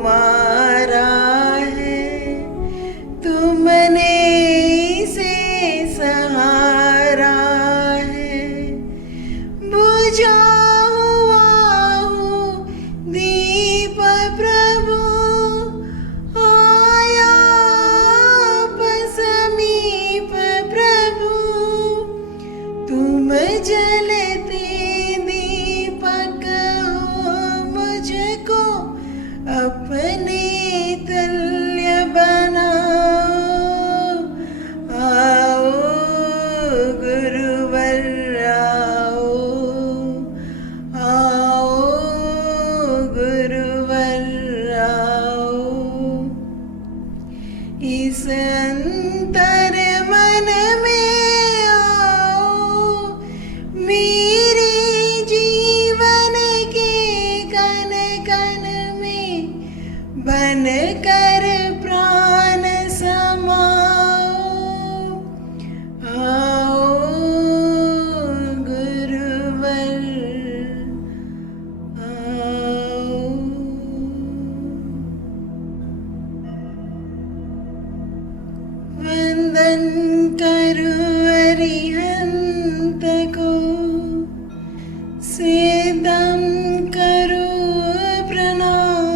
तुम्हारा है, तुमने इसे सहारा है। बुझा हुआ हूँ दीप प्रभु, आया आप समीप प्रभु। तुम जलते दीपक हो, मुझको अपने तुल्य बनाओ। आओ गुरुवर आओ, आओ गुरुवर आओ। इस अंतर मन में आओ, मेरे जीवन के कण कण में बन कर प्राण समाओ। आओ गुरुवर आओ। वंदन करो अरिहंत को, सिद्धम करो प्रणाम।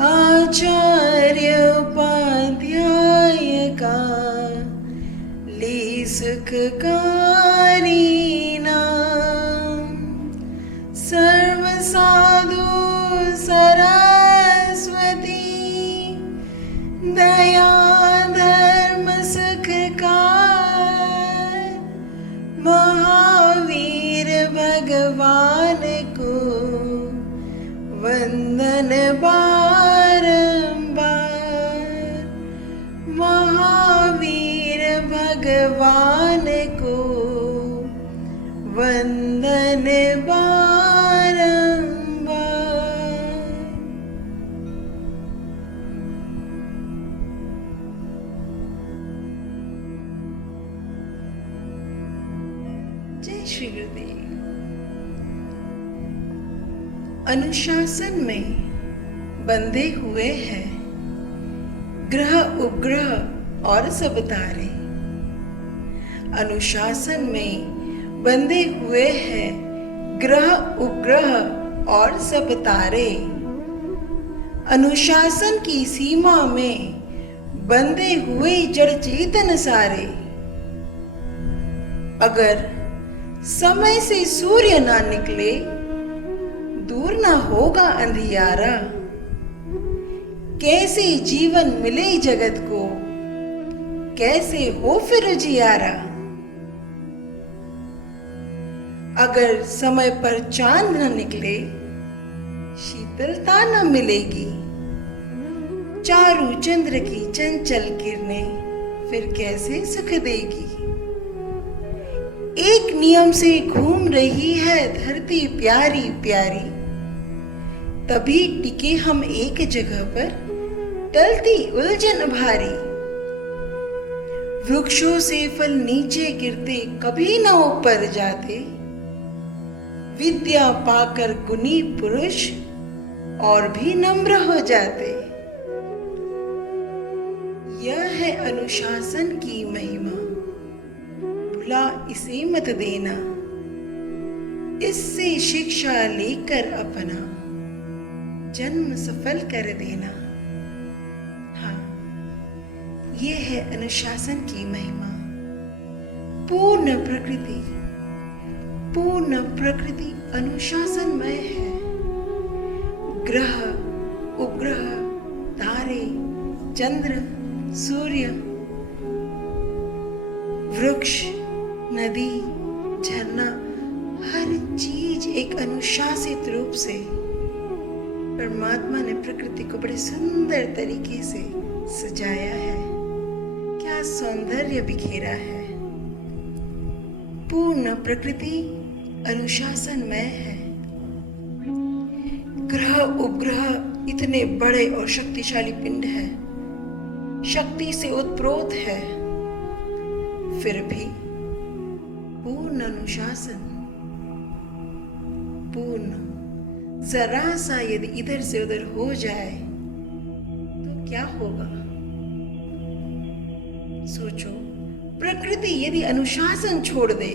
आचार्य उपाध्याय का ली सुखकारी नाम। सर्व साधु सरस्वती, दया धर्म सुखकार। महावीर भगवान को वंदन बारंबार। महावीर भगवान को वंदन बारंबार। जय श्री गुरुदेव। अनुशासन में बंधे हुए हैं ग्रह उपग्रह और सब तारे। अनुशासन में बंधे हुए हैं ग्रह उपग्रह और सब तारे। अनुशासन की सीमा में बंधे हुए जड़ चेतन सारे। अगर समय से सूर्य ना निकले, दूर ना होगा अंधियारा। कैसे जीवन मिले जगत को, कैसे हो फिर जियारा। अगर समय पर चांद न निकले, शीतलता न मिलेगी। चारू चंद्र की चंचल किरणें फिर कैसे सुख देगी। एक नियम से घूम रही है धरती प्यारी प्यारी, तभी टिके हम एक जगह पर, टलती उलझन भारी। वृक्षों से फल नीचे गिरते कभी न ऊपर जाते, विद्या पाकर गुणी पुरुष और भी नम्र हो जाते। यह है अनुशासन की महिमा, भुला इसे मत देना। इससे शिक्षा लेकर अपना जन्म सफल कर देना। हाँ, ये है अनुशासन की महिमा। पूर्ण प्रकृति अनुशासनमय है। ग्रह उपग्रह तारे चंद्र सूर्य वृक्ष नदी झरना हर चीज एक अनुशासित रूप से परमात्मा ने प्रकृति को बड़े सुंदर तरीके से सजाया है। क्या सौंदर्य बिखेरा है। पूर्ण प्रकृति अनुशासनमय है। ग्रह उपग्रह इतने बड़े और शक्तिशाली पिंड है, शक्ति से उत्प्रोत है, फिर भी पूर्ण अनुशासन, पूर्ण जरा सा यदि इधर से उधर हो जाए तो क्या होगा? सोचो, प्रकृति यदि अनुशासन छोड़ दे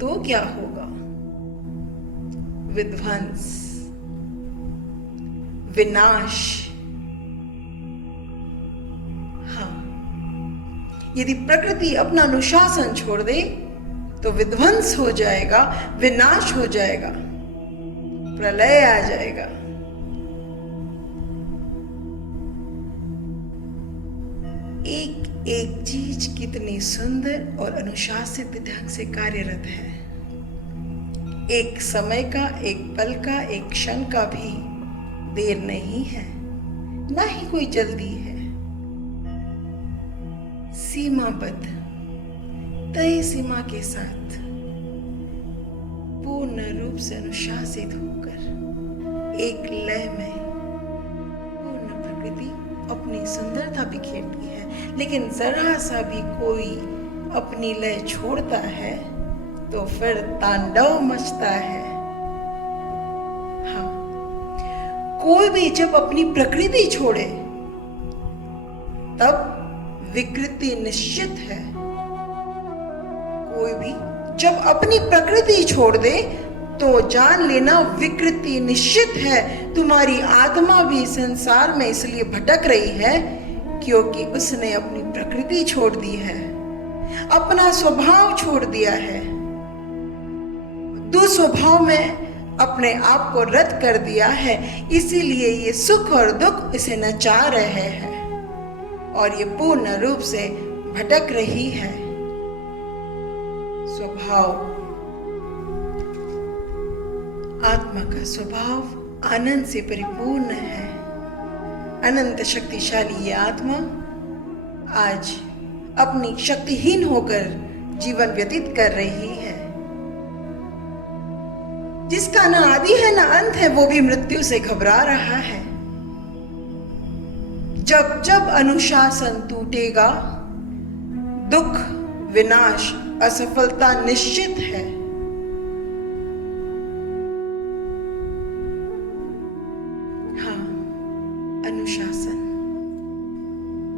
तो क्या होगा? विध्वंस, विनाश। हाँ, यदि प्रकृति अपना अनुशासन छोड़ दे तो विध्वंस हो जाएगा, विनाश हो जाएगा, प्रलय आ जाएगा। एक एक चीज कितनी सुंदर और अनुशासित ढंग से कार्यरत है। एक समय का, एक पल का, एक क्षण का भी देर नहीं है, ना ही कोई जल्दी है। सीमाबद्ध, तय सीमा के साथ पूर्ण रूप से अनुशासित होकर एक लय में पूर्ण प्रकृति अपनी सुंदरता बिखेरती है। लेकिन जरा सा भी कोई अपनी लय छोड़ता है तो फिर तांडव मचता है। हाँ, कोई भी जब अपनी प्रकृति छोड़े तब विकृति निश्चित है। कोई भी जब अपनी प्रकृति छोड़ दे तो जान लेना विकृति निश्चित है। तुम्हारी आत्मा भी संसार में इसलिए भटक रही है क्योंकि उसने अपनी प्रकृति छोड़ दी है, अपना स्वभाव छोड़ दिया है, दुस्वभाव में अपने आप को रद्द कर दिया है। इसीलिए ये सुख और दुख इसे नचा रहे हैं और ये पूर्ण रूप से भटक रही है। स्वभाव, आत्मा का स्वभाव आनंद से परिपूर्ण है। अनंत शक्तिशाली ये आत्मा आज अपनी शक्तिहीन होकर जीवन व्यतीत कर रही है। जिसका ना आदि है ना अंत है, वो भी मृत्यु से घबरा रहा है। जब जब अनुशासन टूटेगा, दुख, विनाश, असफलता निश्चित है। हाँ, अनुशासन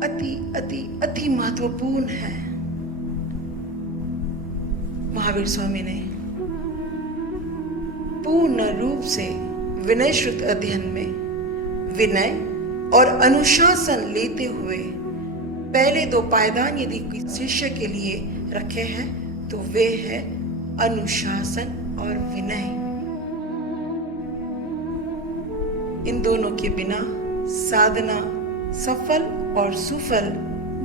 अति अति अति महत्वपूर्ण है। महावीर स्वामी ने पूर्ण रूप से विनय श्रुत अध्ययन में विनय और अनुशासन लेते हुए पहले दो पायदान यदि किसी शिष्य के लिए रखे हैं तो वे है अनुशासन और विनय। इन दोनों के बिना साधना सफल और सुफल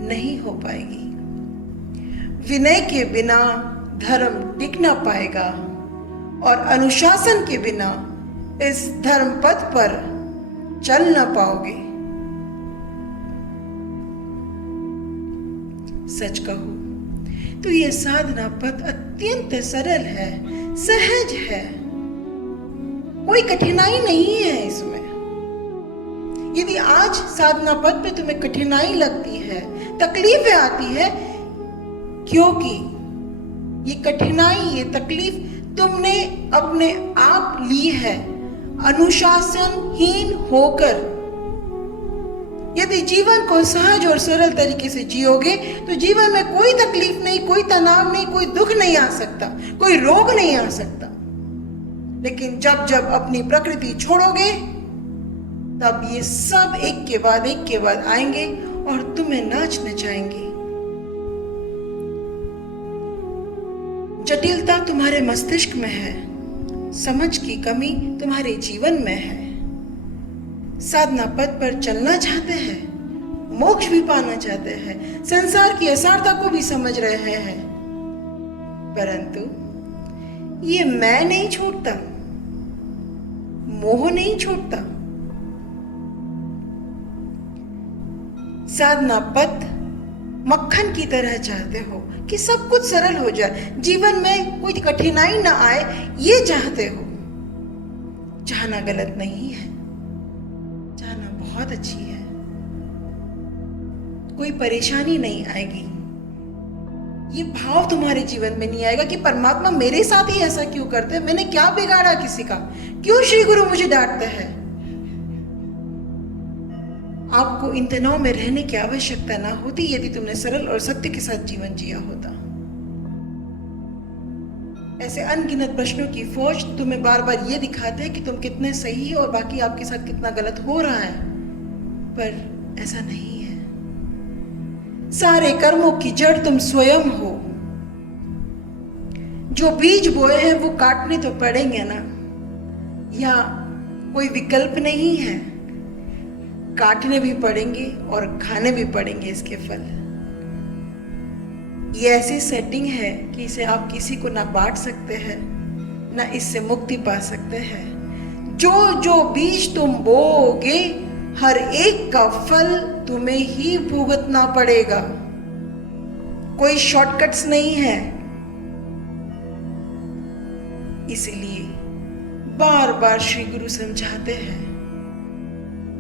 नहीं हो पाएगी। विनय के बिना धर्म टिक ना पाएगा और अनुशासन के बिना इस धर्म पथ पर चल ना पाओगे। सच कहूं तो यह साधना पथ अत्यंत सरल है, सहज है, कोई कठिनाई नहीं है इसमें। यदि आज साधना पथ पे तुम्हें कठिनाई लगती है, तकलीफें आती है, क्योंकि ये कठिनाई, ये तकलीफ तुमने अपने आप ली है अनुशासनहीन होकर। यदि जीवन को सहज और सरल तरीके से जियोगे तो जीवन में कोई तकलीफ नहीं, कोई तनाव नहीं, कोई दुख नहीं आ सकता, कोई रोग नहीं आ सकता। लेकिन जब जब अपनी प्रकृति छोड़ोगे तब ये सब एक के बाद आएंगे और तुम्हें नाच नचाएंगे। जटिलता तुम्हारे मस्तिष्क में है, समझ की कमी तुम्हारे जीवन में है। साधना पथ पर चलना चाहते हैं, मोक्ष भी पाना चाहते हैं, संसार की असारता को भी समझ रहे हैं, परंतु ये मैं नहीं छूटता, मोह नहीं छूटता। साधना पथ मक्खन की तरह चाहते हो कि सब कुछ सरल हो जाए, जीवन में कोई कठिनाई ना आए, ये चाहते हो। चाहना गलत नहीं है, चाहना बहुत अच्छी है, कोई परेशानी नहीं आएगी। ये भाव तुम्हारे जीवन में नहीं आएगा कि परमात्मा मेरे साथ ही ऐसा क्यों करते हैं, मैंने क्या बिगाड़ा किसी का, क्यों श्री गुरु मुझे डांटते हैं। आपको इन तनाव में रहने की आवश्यकता ना होती यदि तुमने सरल और सत्य के साथ जीवन जिया होता। ऐसे अनगिनत प्रश्नों की फौज तुम्हें बार बार ये दिखाते हैं कि तुम कितने सही हो और बाकी आपके साथ कितना गलत हो रहा है, पर ऐसा नहीं है। सारे कर्मों की जड़ तुम स्वयं हो। जो बीज बोए हैं वो काटने तो पड़ेंगे ना, या कोई विकल्प नहीं है, काटने भी पड़ेंगे और खाने भी पड़ेंगे इसके फल। ये ऐसी सेटिंग है कि इसे आप किसी को ना बांट सकते हैं, ना इससे मुक्ति पा सकते हैं। जो जो बीज तुम बोओगे हर एक का फल तुम्हें ही भुगतना पड़ेगा। कोई शॉर्टकट्स नहीं है। इसलिए बार बार श्री गुरु समझाते हैं,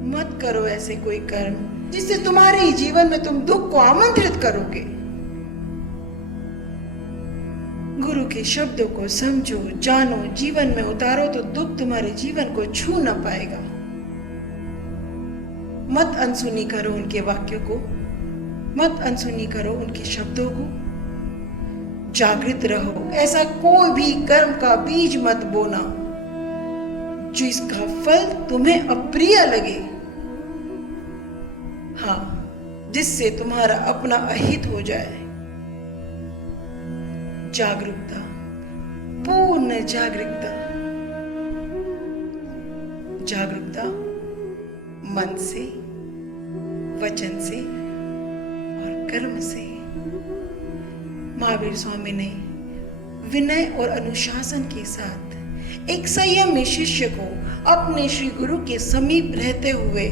मत करो ऐसे कोई कर्म जिससे तुम्हारे ही जीवन में तुम दुख को आमंत्रित करोगे। गुरु के शब्दों को समझो, जानो, जीवन में उतारो तो दुख तुम्हारे जीवन को छू न पाएगा। मत अनसुनी करो उनके वाक्यों को, मत अनसुनी करो उनके शब्दों को। जागृत रहो। ऐसा कोई भी कर्म का बीज मत बोना जो इसका फल तुम्हें अप्रिय लगे, हाँ, जिससे तुम्हारा अपना अहित हो जाए। जागरूकता, पूर्ण जागरूकता, जागरूकता मन से, वचन से और कर्म से। महावीर स्वामी ने विनय और अनुशासन के साथ एक संयमी शिष्य को अपने श्री गुरु के समीप रहते हुए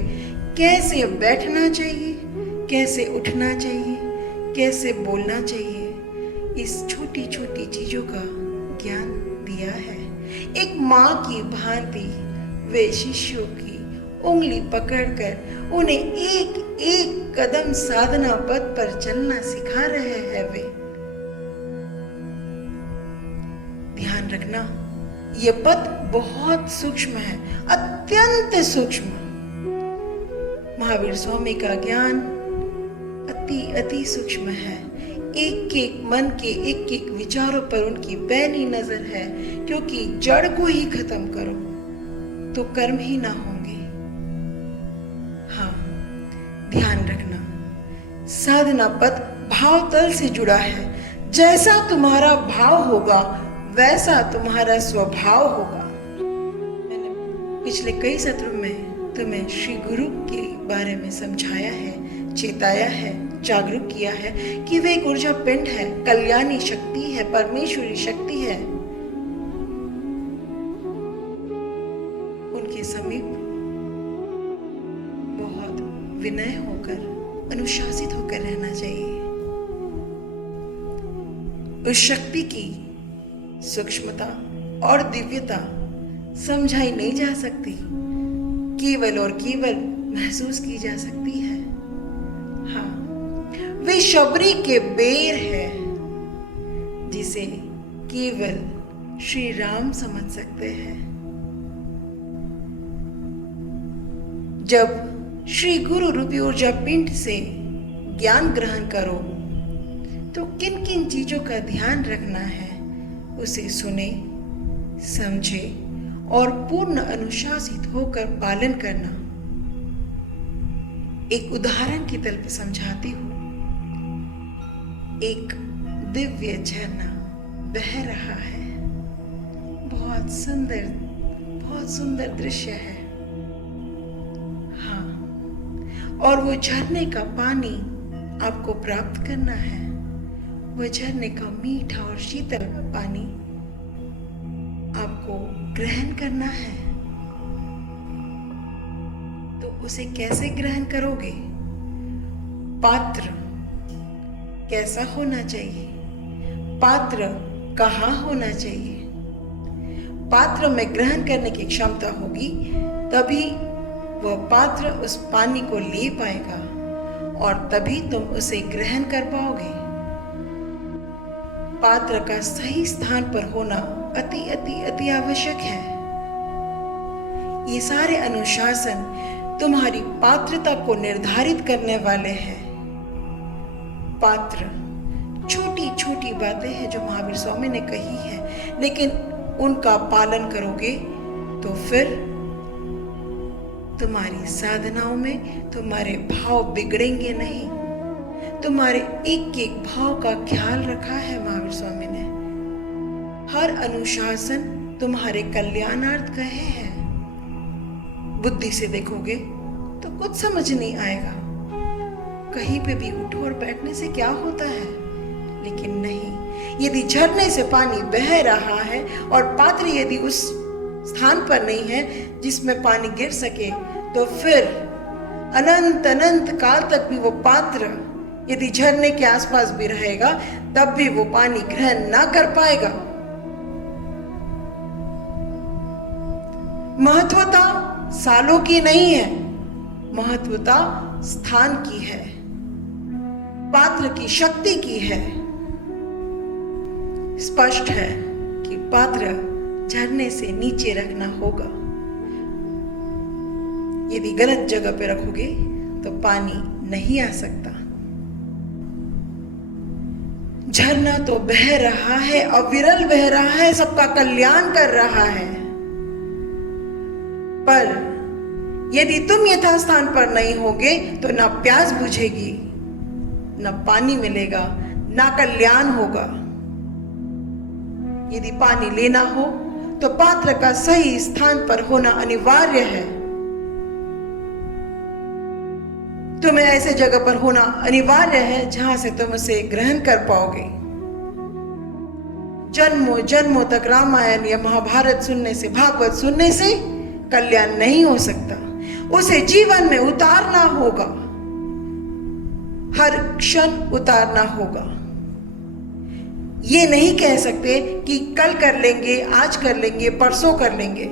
कैसे बैठना चाहिए, कैसे उठना चाहिए, कैसे बोलना चाहिए, इस छोटी छोटी चीजों का ज्ञान दिया है। एक माँ की भांति वे शिष्यों की उंगली पकड़कर उन्हें एक एक कदम साधना पथ पर चलना सिखा रहे हैं। वे ध्यान रखना, ये पथ बहुत सूक्ष्म है, अत्यंत सूक्ष्म। महावीर स्वामी का ज्ञान अति अति सूक्ष्म है। एक एक मन के एक एक विचारों पर उनकी पैनी नजर है, क्योंकि जड़ को ही खत्म करो तो कर्म ही ना होंगे। हाँ, ध्यान रखना, साधना पथ भाव तल से जुड़ा है। जैसा तुम्हारा भाव होगा वैसा तुम्हारा स्वभाव होगा। मैंने पिछले कई सत्रों में तुम्हें श्री गुरु के बारे में समझाया है, चेताया है, जागरूक किया है कि वे एक ऊर्जा पिंड है, कल्याणी शक्ति है, परमेश्वरी शक्ति है। उनके समीप बहुत विनय होकर, अनुशासित होकर रहना चाहिए। उस शक्ति की सूक्ष्मता और दिव्यता समझाई नहीं जा सकती, केवल और केवल महसूस की जा सकती है। हाँ, वे शबरी के बेर है जिसे केवल श्री राम समझ सकते हैं। जब श्री गुरु रूपी ऊर्जा पिंड से ज्ञान ग्रहण करो तो किन किन चीजों का ध्यान रखना है उसे सुने, समझे और पूर्ण अनुशासित होकर पालन करना। एक उदाहरण की तरह समझाती हूँ। एक दिव्य झरना बह रहा है, बहुत सुंदर दृश्य है। हाँ, और वो झरने का पानी आपको प्राप्त करना है। वह झरने का मीठा और शीतल पानी आपको ग्रहण करना है। तो उसे कैसे ग्रहण करोगे? पात्र कैसा होना चाहिए? पात्र कहाँ होना चाहिए? पात्र में ग्रहण करने की क्षमता होगी तभी वह पात्र उस पानी को ले पाएगा और तभी तुम उसे ग्रहण कर पाओगे। पात्र का सही स्थान पर होना अति अति अति आवश्यक है। ये सारे अनुशासन तुम्हारी पात्रता को निर्धारित करने वाले हैं। पात्र छोटी छोटी बातें हैं जो महावीर स्वामी ने कही है, लेकिन उनका पालन करोगे तो फिर तुम्हारी साधनाओं में तुम्हारे भाव बिगड़ेंगे नहीं। तुम्हारे एक एक भाव का ख्याल रखा है महावीर स्वामी ने। हर अनुशासन तुम्हारे कल्याणार्थ कहे हैं। बुद्धि से देखोगे तो कुछ समझ नहीं आएगा। कहीं पे भी उठो और बैठने से क्या होता है, लेकिन नहीं, यदि झरने से पानी बह रहा है और पात्र यदि उस स्थान पर नहीं है जिसमें पानी गिर सके, तो फिर अनंत अनंत काल तक भी वो पात्र यदि झरने के आसपास भी रहेगा तब भी वो पानी ग्रहण ना कर पाएगा। महत्वता सालों की नहीं है, महत्वता स्थान की है, पात्र की शक्ति की है। स्पष्ट है कि पात्र झरने से नीचे रखना होगा। यदि गलत जगह पे रखोगे तो पानी नहीं आ सकता। झरना तो बह रहा है, अविरल बह रहा है, सबका कल्याण कर रहा है, पर यदि तुम यथास्थान पर नहीं होगे तो ना प्यास बुझेगी, ना पानी मिलेगा, ना कल्याण होगा। यदि पानी लेना हो तो पात्र का सही स्थान पर होना अनिवार्य है। तुम्हें ऐसे जगह पर होना अनिवार्य है जहां से तुम उसे ग्रहण कर पाओगे। जन्मों जन्मों तक रामायण या महाभारत सुनने से, भागवत सुनने से कल्याण नहीं हो सकता। उसे जीवन में उतारना होगा, हर क्षण उतारना होगा। ये नहीं कह सकते कि कल कर लेंगे, आज कर लेंगे, परसों कर लेंगे।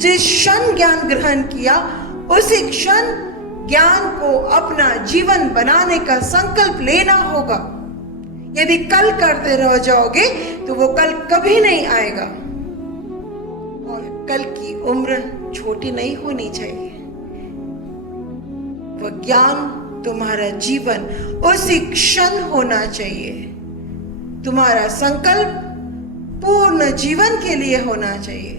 जिस क्षण ज्ञान ग्रहण किया उसी क्षण ज्ञान को अपना जीवन बनाने का संकल्प लेना होगा। यदि कल करते रह जाओगे तो वो कल कभी नहीं आएगा। और कल की उम्र छोटी नहीं होनी चाहिए। वह ज्ञान तुम्हारा जीवन उसी क्षण होना चाहिए। तुम्हारा संकल्प पूर्ण जीवन के लिए होना चाहिए।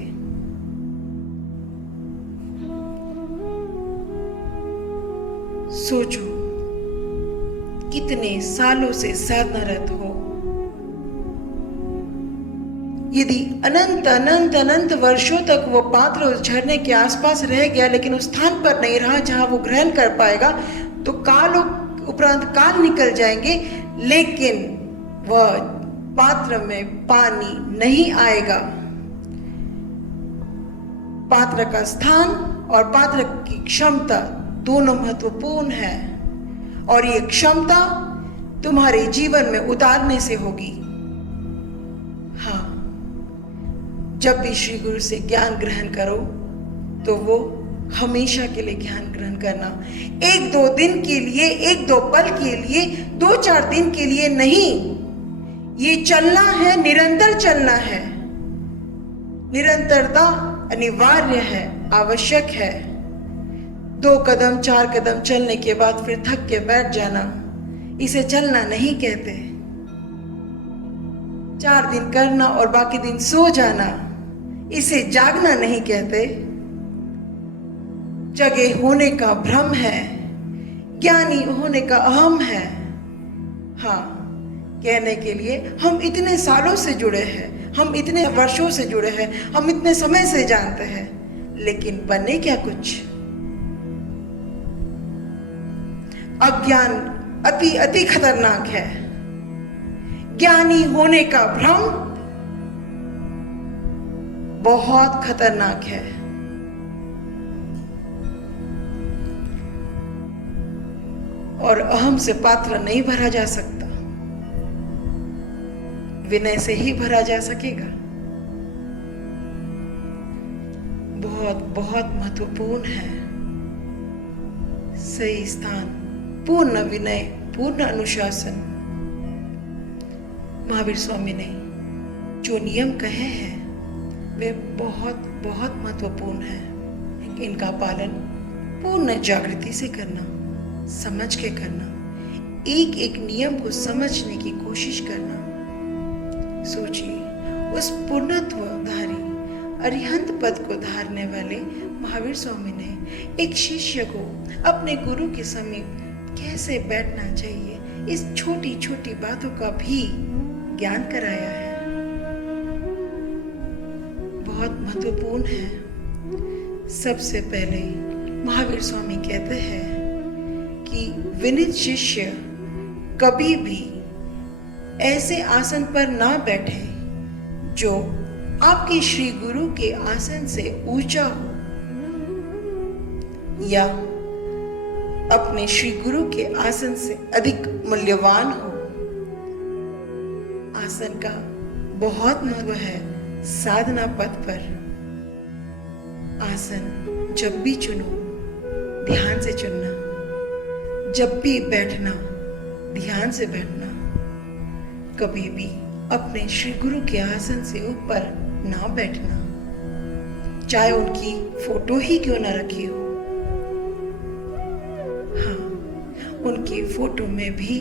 सोचो कितने सालों से साधनारत हो। यदि अनंत अनंत अनंत वर्षों तक वो पात्र उस झरने के आसपास रह गया लेकिन उस स्थान पर नहीं रहा जहां वो ग्रहण कर पाएगा, तो काल उपरांत काल निकल जाएंगे लेकिन वह पात्र में पानी नहीं आएगा। पात्र का स्थान और पात्र की क्षमता दोनों महत्वपूर्ण है और ये क्षमता तुम्हारे जीवन में उतारने से होगी। हाँ, जब भी श्री गुरु से ज्ञान ग्रहण करो तो वो हमेशा के लिए ज्ञान ग्रहण करना। एक दो दिन के लिए, एक दो पल के लिए, 2-4 दिन के लिए नहीं। ये चलना है, निरंतर चलना है। निरंतरता अनिवार्य है, आवश्यक है। 2 कदम 4 कदम चलने के बाद फिर थक के बैठ जाना, इसे चलना नहीं कहते। 4 दिन करना और बाकी दिन सो जाना, इसे जागना नहीं कहते। जगे होने का भ्रम है, ज्ञानी होने का अहम है। हाँ, कहने के लिए हम इतने सालों से जुड़े हैं, हम इतने वर्षों से जुड़े हैं, हम इतने समय से जानते हैं, लेकिन बने क्या कुछ? अज्ञान अति अति खतरनाक है। ज्ञानी होने का भ्रम बहुत खतरनाक है। और अहम से पात्र नहीं भरा जा सकता, विनय से ही भरा जा सकेगा। बहुत बहुत महत्वपूर्ण है सही स्थान, पूर्ण विनय, पूर्ण अनुशासन। महावीर स्वामी ने जो नियम कहे हैं वे बहुत बहुत महत्वपूर्ण हैं। इनका पालन पूर्ण जागृति से करना, समझ के करना, एक एक नियम को समझने की कोशिश करना। सोचिए, उस पूर्णत्वधारी अरिहंत पद को धारने वाले महावीर स्वामी ने एक शिष्य को अपने गुरु के समीप कैसे बैठना चाहिए, इस छोटी छोटी बातों का भी ज्ञान कराया है। बहुत महत्वपूर्ण है। सबसे पहले महावीर स्वामी कहते हैं कि विनीत शिष्य कभी भी ऐसे आसन पर ना बैठे जो आपके श्री गुरु के आसन से ऊंचा हो या अपने श्री गुरु के आसन से अधिक मूल्यवान हो। आसन का बहुत महत्व है साधना पथ पर। आसन जब भी चुनो ध्यान से चुनना, जब भी बैठना ध्यान से बैठना, कभी भी अपने श्री गुरु के आसन से ऊपर ना बैठना, चाहे उनकी फोटो ही क्यों ना रखी हो। हाँ, उनकी फोटो में भी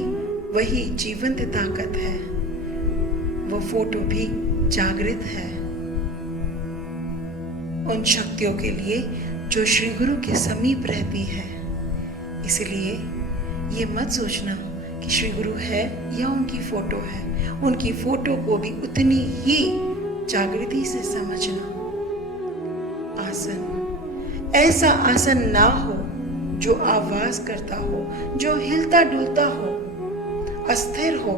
वही जीवंत ताकत है, वो फोटो भी जागृत है उन शक्तियों के लिए जो श्री गुरु के समीप रहती है। इसलिए ये मत सोचना कि श्री गुरु है या उनकी फोटो है, उनकी फोटो को भी उतनी ही जागृति से समझना। आसन ऐसा आसन ना हो जो आवाज करता हो, जो हिलता डुलता हो, अस्थिर हो,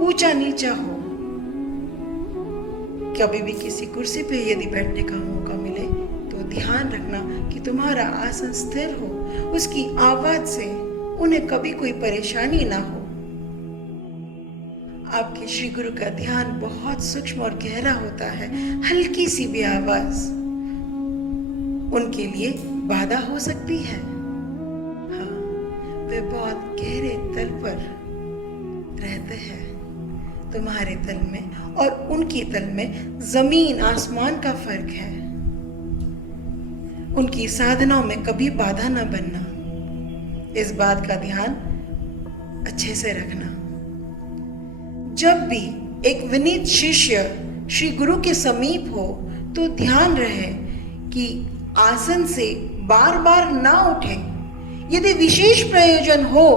ऊंचा नीचा हो। कभी भी किसी कुर्सी पे यदि बैठने का मौका मिले तो ध्यान रखना कि तुम्हारा आसन स्थिर हो, उसकी आवाज से उन्हें कभी कोई परेशानी ना हो। आपके श्री गुरु का ध्यान बहुत सूक्ष्म और गहरा होता है। हल्की सी भी आवाज उनके लिए बाधा हो सकती है। हाँ, वे बहुत गहरे तल पर रहते हैं। तुम्हारे तल में और उनकी तल में जमीन आसमान का फर्क है। उनकी साधनाओं में कभी बाधा न बनना, इस बात का ध्यान अच्छे से रखना। जब भी एक विनीत शिष्य श्री गुरु के समीप हो तो ध्यान रहे कि आसन से बार बार ना उठे। यदि विशेष प्रयोजन हो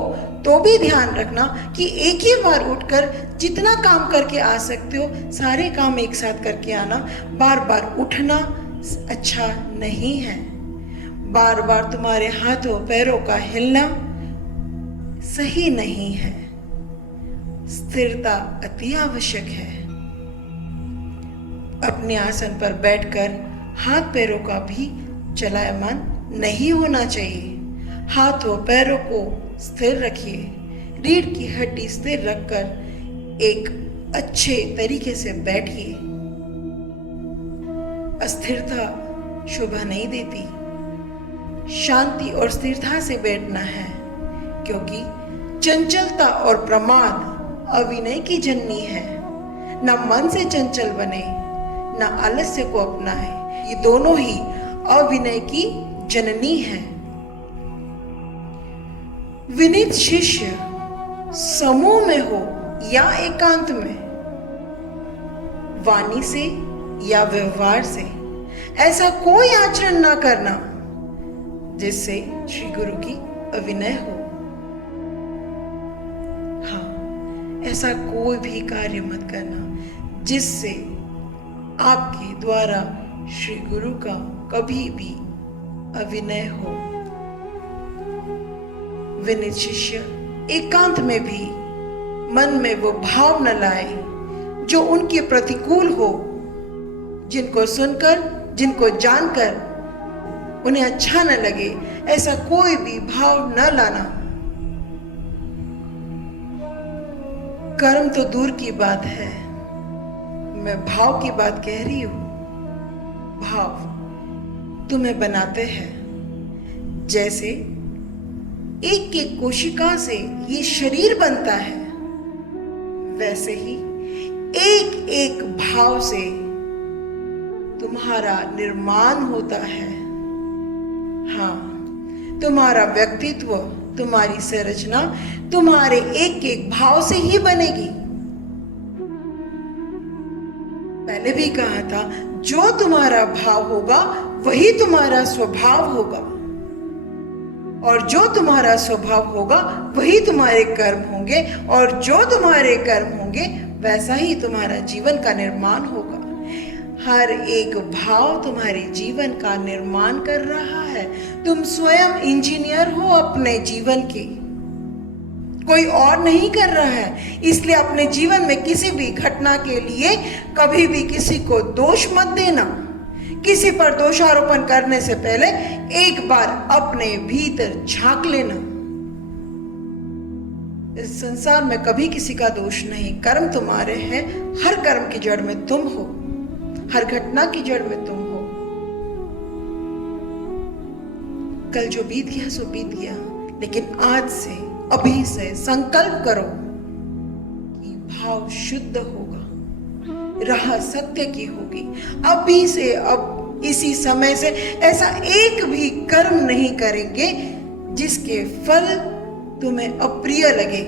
तो भी ध्यान रखना कि एक ही बार उठकर जितना काम करके आ सकते हो सारे काम एक साथ करके आना। बार बार उठना अच्छा नहीं है। बार बार तुम्हारे हाथों पैरों का हिलना सही नहीं है। स्थिरता अति आवश्यक है। अपने आसन पर बैठकर हाथ पैरों का भी चलायमान नहीं होना चाहिए। हाथों पैरों को स्थिर रखिए। रीढ़ की हड्डी स्थिर रखकर एक अच्छे तरीके से बैठिए। अस्थिरता शोभा नहीं देती। शांति और स्थिरता से बैठना है, क्योंकि चंचलता और प्रमाद अविनय की जननी है। न मन से चंचल बने न आलस्य को अपनाए, ये दोनों ही अविनय की जननी है। विनीत शिष्य समूह में हो या एकांत में, वाणी से या व्यवहार से ऐसा कोई आचरण ना करना जिससे श्री गुरु की अविनय हो। हाँ, ऐसा कोई भी कार्य मत करना जिससे आपके द्वारा श्री गुरु का कभी भी अविनय हो। विनीत शिष्य एकांत में भी मन में वो भाव न लाए जो उनके प्रतिकूल हो। जिनको सुनकर, जिनको जानकर उन्हें अच्छा न लगे, ऐसा कोई भी भाव न लाना। कर्म तो दूर की बात है, मैं भाव की बात कह रही हूं। भाव तुम्हें बनाते हैं। जैसे एक एक कोशिका से ये शरीर बनता है, वैसे ही एक एक भाव से तुम्हारा निर्माण होता है। हाँ, तुम्हारा व्यक्तित्व, तुम्हारी संरचना तुम्हारे एक एक भाव से ही बनेगी। पहले भी कहा था, जो तुम्हारा भाव होगा वही तुम्हारा स्वभाव होगा, और जो तुम्हारा स्वभाव होगा वही तुम्हारे कर्म होंगे, और जो तुम्हारे कर्म होंगे वैसा ही तुम्हारा जीवन का निर्माण होगा। हर एक भाव तुम्हारे जीवन का निर्माण कर रहा है। तुम स्वयं इंजीनियर हो अपने जीवन की, कोई और नहीं कर रहा है। इसलिए अपने जीवन में किसी भी घटना के लिए कभी भी किसी को दोष मत देना। किसी पर दोषारोपण करने से पहले एक बार अपने भीतर झांक लेना। इस संसार में कभी किसी का दोष नहीं, कर्म तुम्हारे हैं। हर कर्म की जड़ में तुम हो, हर घटना की जड़ में तुम हो। कल जो बीत गया सो बीत गया, लेकिन आज से, अभी से संकल्प करो कि भाव शुद्ध होगा, राह सत्य की होगी। अभी से, अब इसी समय से ऐसा एक भी कर्म नहीं करेंगे जिसके फल तुम्हें अप्रिय लगे,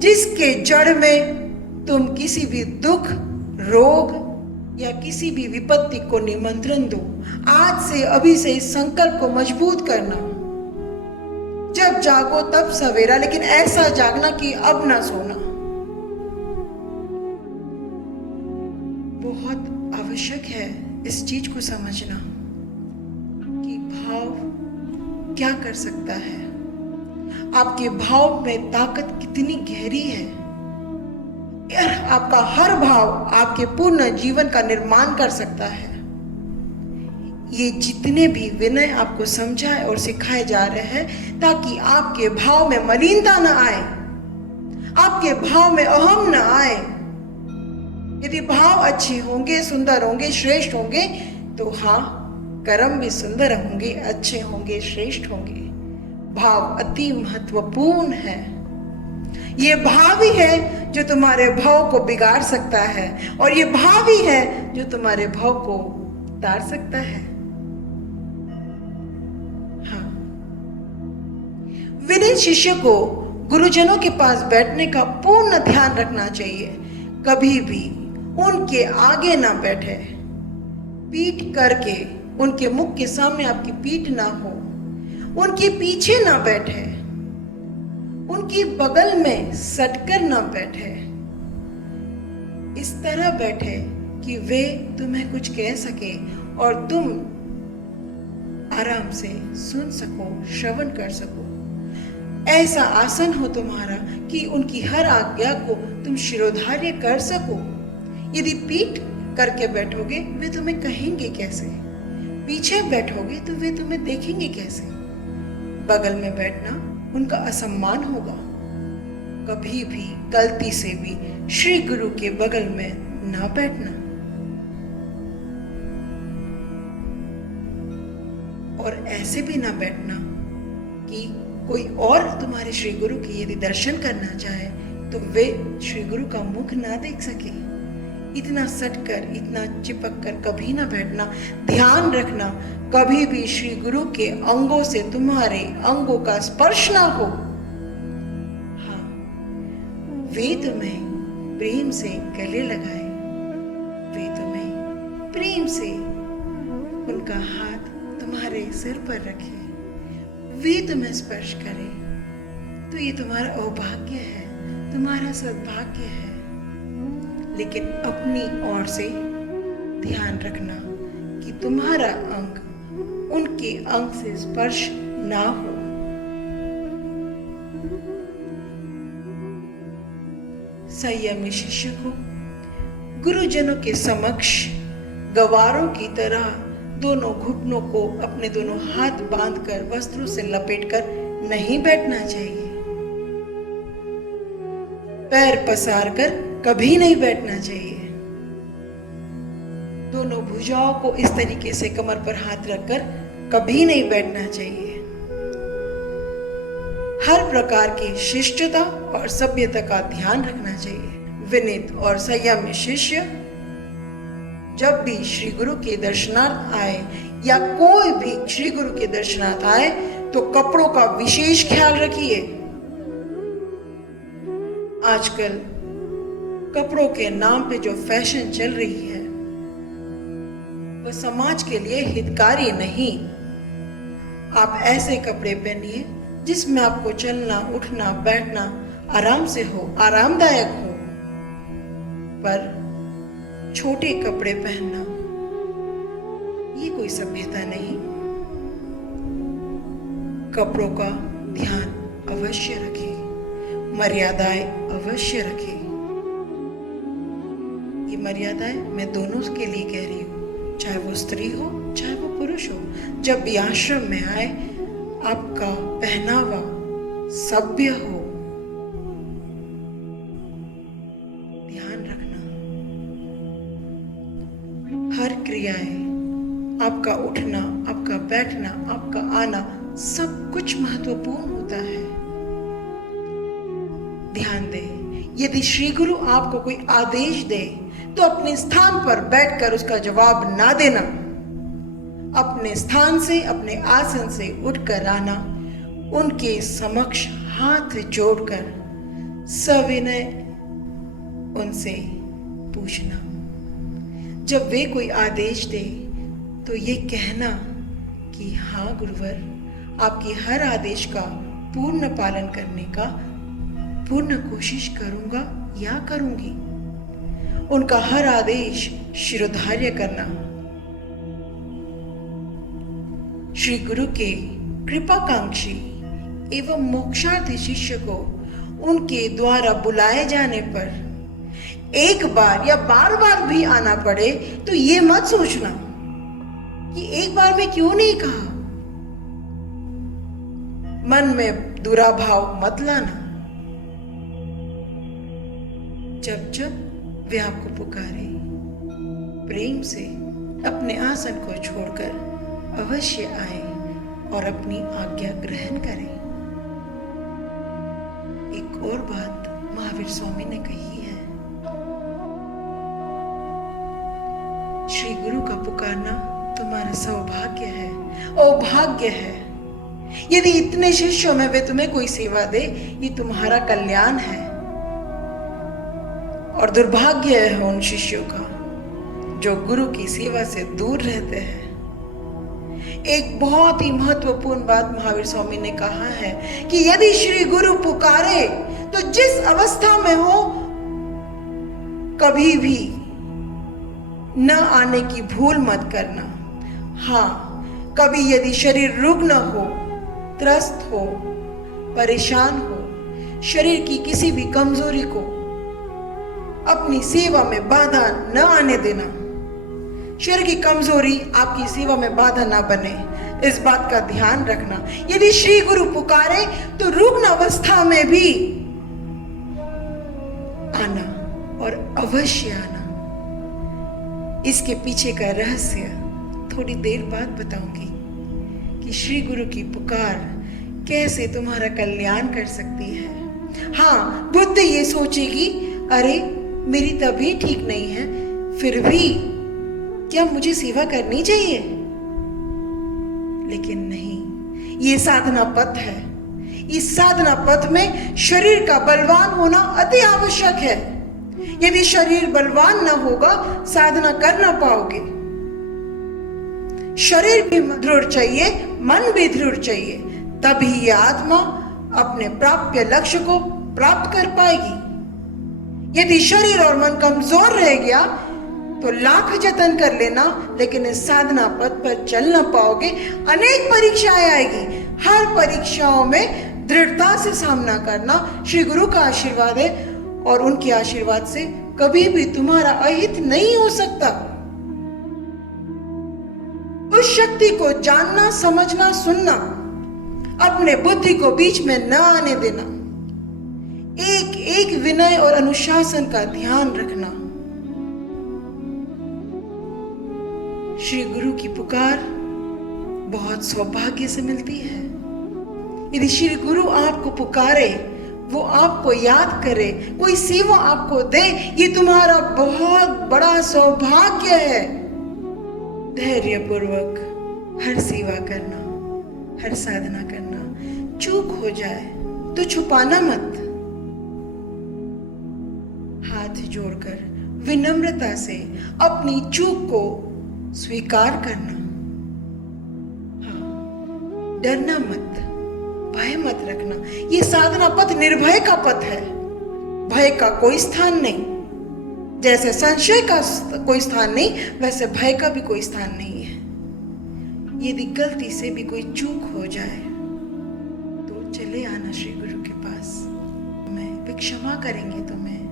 जिसके जड़ में तुम किसी भी दुख, रोग या किसी भी विपत्ति को निमंत्रण दो। आज से, अभी से इस संकल्प को मजबूत करना। जब जागो तब सवेरा, लेकिन ऐसा जागना कि अब ना सोना। बहुत आवश्यक है इस चीज को समझना कि भाव क्या कर सकता है। आपके भाव में ताकत कितनी गहरी है। आपका हर भाव आपके पूर्ण जीवन का निर्माण कर सकता है। ये जितने भी विनय आपको समझाए और सिखाए जा रहे हैं, ताकि आपके भाव में मलिनता न आए, आपके भाव में अहम न आए। यदि भाव अच्छे होंगे, सुंदर होंगे, श्रेष्ठ होंगे, तो हाँ, कर्म भी सुंदर होंगे, अच्छे होंगे, श्रेष्ठ होंगे। भाव अति महत्वपूर्ण है। ये भाव ही है जो तुम्हारे भाव को बिगाड़ सकता है, और ये भाव ही है जो तुम्हारे भाव को उतार सकता है। हाँ, विनयी शिष्य को गुरुजनों के पास बैठने का पूर्ण ध्यान रखना चाहिए। कभी भी उनके आगे ना बैठे, पीठ करके, उनके मुख के सामने आपकी पीठ ना हो, उनके पीछे ना बैठे, उनकी बगल में सटकर ना बैठे। इस तरह बैठे कि वे तुम्हें कुछ कह सके और तुम आराम से सुन सको, श्रवण कर सको। ऐसा आसन हो तुम्हारा कि उनकी हर आज्ञा को तुम शिरोधार्य कर सको। यदि पीठ करके बैठोगे, वे तुम्हें कहेंगे कैसे? पीछे बैठोगे तो वे तुम्हें देखेंगे कैसे? बगल में बैठना उनका असम्मान होगा। कभी भी गलती से भी श्री गुरु के बगल में ना बैठना। और ऐसे भी ना बैठना कि कोई और तुम्हारे श्री गुरु की यदि दर्शन करना चाहे तो वे श्री गुरु का मुख ना देख सके। इतना सटकर, इतना चिपक कर कभी ना बैठना। ध्यान रखना, कभी भी श्री गुरु के अंगों से तुम्हारे अंगों का स्पर्श ना हो। हाँ, वे तुम्हें प्रेम से गले लगाए, वे तुम्हें प्रेम से उनका हाथ तुम्हारे सिर पर रखे, वे तुम्हें स्पर्श करें, तो ये तुम्हारा अभाग्य है, तुम्हारा सद्भाग्य है। लेकिन अपनी ओर से ध्यान रखना कि तुम्हारा अंग उनके अंग से स्पर्श ना हो। संयमी शिष्य को गुरुजनों के समक्ष गवारों की तरह दोनों घुटनों को अपने दोनों हाथ बांधकर वस्त्रों से लपेटकर नहीं बैठना चाहिए। पैर पसार कर कभी नहीं बैठना चाहिए। दोनों भुजाओं को इस तरीके से कमर पर हाथ रखकर कभी नहीं बैठना चाहिए। हर प्रकार की शिष्टता और सभ्यता का ध्यान रखना चाहिए। विनीत और संयमी शिष्य जब भी श्री गुरु के दर्शनार्थ आए या कोई भी श्री गुरु के दर्शनार्थ आए तो कपड़ों का विशेष ख्याल रखिए। आजकल कपड़ों के नाम पे जो फैशन चल रही है वह समाज के लिए हितकारी नहीं। आप ऐसे कपड़े पहनिए जिसमें आपको चलना उठना बैठना आराम से हो, आरामदायक हो। पर छोटे कपड़े पहनना ये कोई सभ्यता नहीं। कपड़ों का ध्यान अवश्य रखें, मर्यादाएं अवश्य रखें। ये मर्यादाएं मैं दोनों के लिए कह रही हूँ, चाहे वो स्त्री हो चाहे वो पुरुष हो। जब भी आश्रम में आए आपका पहनावा सभ्य हो, ध्यान रखना। हर क्रियाएं, आपका उठना, आपका बैठना, आपका आना, सब कुछ महत्वपूर्ण होता है। ध्यान दें, यदि श्री गुरु आपको कोई आदेश दे तो अपने स्थान पर बैठकर उसका जवाब ना देना। अपने स्थान से, अपने आसन से उठकर आना, उनके समक्ष हाथ जोड़कर सविनय उनसे पूछना। जब वे कोई आदेश दे तो ये कहना कि हाँ गुरुवर, आपकी हर आदेश का पूर्ण पालन करने का पूर्ण कोशिश करूंगा या करूंगी। उनका हर आदेश शिरोधार्य करना। श्री गुरु के कृपाकांक्षी एवं मोक्षार्थी शिष्य को उनके द्वारा बुलाए जाने पर एक बार या बार बार भी आना पड़े तो ये मत सोचना कि एक बार में क्यों नहीं कहा। मन में दुराभाव मत लाना। जब जब वे आपको पुकारे, प्रेम से अपने आसन को छोड़कर अवश्य आए और अपनी आज्ञा ग्रहण करें। एक और बात महावीर स्वामी ने कही है, श्री गुरु का पुकारना तुम्हारा सौभाग्य है, औभाग्य है। यदि इतने शिष्यों में वे तुम्हें कोई सेवा दे, ये तुम्हारा कल्याण है। और दुर्भाग्य है उन शिष्यों का जो गुरु की सेवा से दूर रहते हैं। एक बहुत ही महत्वपूर्ण बात महावीर स्वामी ने कहा है कि यदि श्री गुरु पुकारे तो जिस अवस्था में हो कभी भी न आने की भूल मत करना। हाँ, कभी यदि शरीर रुग्ण हो, त्रस्त हो, परेशान हो, शरीर की किसी भी कमजोरी को अपनी सेवा में बाधा न आने देना। शरीर की कमजोरी आपकी सेवा में बाधा ना बने, इस बात का ध्यान रखना। यदि श्री गुरु पुकारे तो रुग्ण अवस्था में भी आना और अवश्य आना। इसके पीछे का रहस्य थोड़ी देर बाद बताऊंगी कि श्री गुरु की पुकार कैसे तुम्हारा कल्याण कर सकती है। हाँ, बुद्धि ये सोचेगी, अरे मेरी तबीयत ठीक नहीं है, फिर भी क्या मुझे सेवा करनी चाहिए? लेकिन नहीं, ये साधना पथ है। इस साधना पथ में शरीर का बलवान होना अति आवश्यक है। यदि शरीर बलवान न होगा, साधना कर ना पाओगे। शरीर भी दृढ़ चाहिए, मन भी दृढ़ चाहिए, तभी ये आत्मा अपने प्राप्य लक्ष्य को प्राप्त कर पाएगी। यदि शरीर और मन कमजोर रह गया तो लाख जतन कर लेना, लेकिन इस साधना पथ पर चल ना पाओगे। अनेक परीक्षाएं आएगी, हर परीक्षाओं में दृढ़ता से सामना करना श्री गुरु का आशीर्वाद है और उनके आशीर्वाद से कभी भी तुम्हारा अहित नहीं हो सकता। उस शक्ति को जानना, समझना, सुनना, अपने बुद्धि को बीच में न आने देना, एक एक विनय और अनुशासन का ध्यान रखना। श्री गुरु की पुकार बहुत सौभाग्य से मिलती है। यदि श्री गुरु आपको पुकारे, वो आपको याद करे, कोई सेवा आपको दे, ये तुम्हारा बहुत बड़ा सौभाग्य है। धैर्यपूर्वक हर सेवा करना, हर साधना करना। चूक हो जाए तो छुपाना मत, हाथ जोड़कर विनम्रता से अपनी चूक को स्वीकार करना। हाँ, डरना मत, भय मत रखना। ये साधना पथ निर्भय का पथ है, भय का कोई स्थान नहीं। जैसे संशय का कोई स्थान नहीं, वैसे भय का भी कोई स्थान नहीं है। यदि गलती से भी कोई चूक हो जाए तो चले आना श्री गुरु के पास, वे क्षमा करेंगे तुम्हें।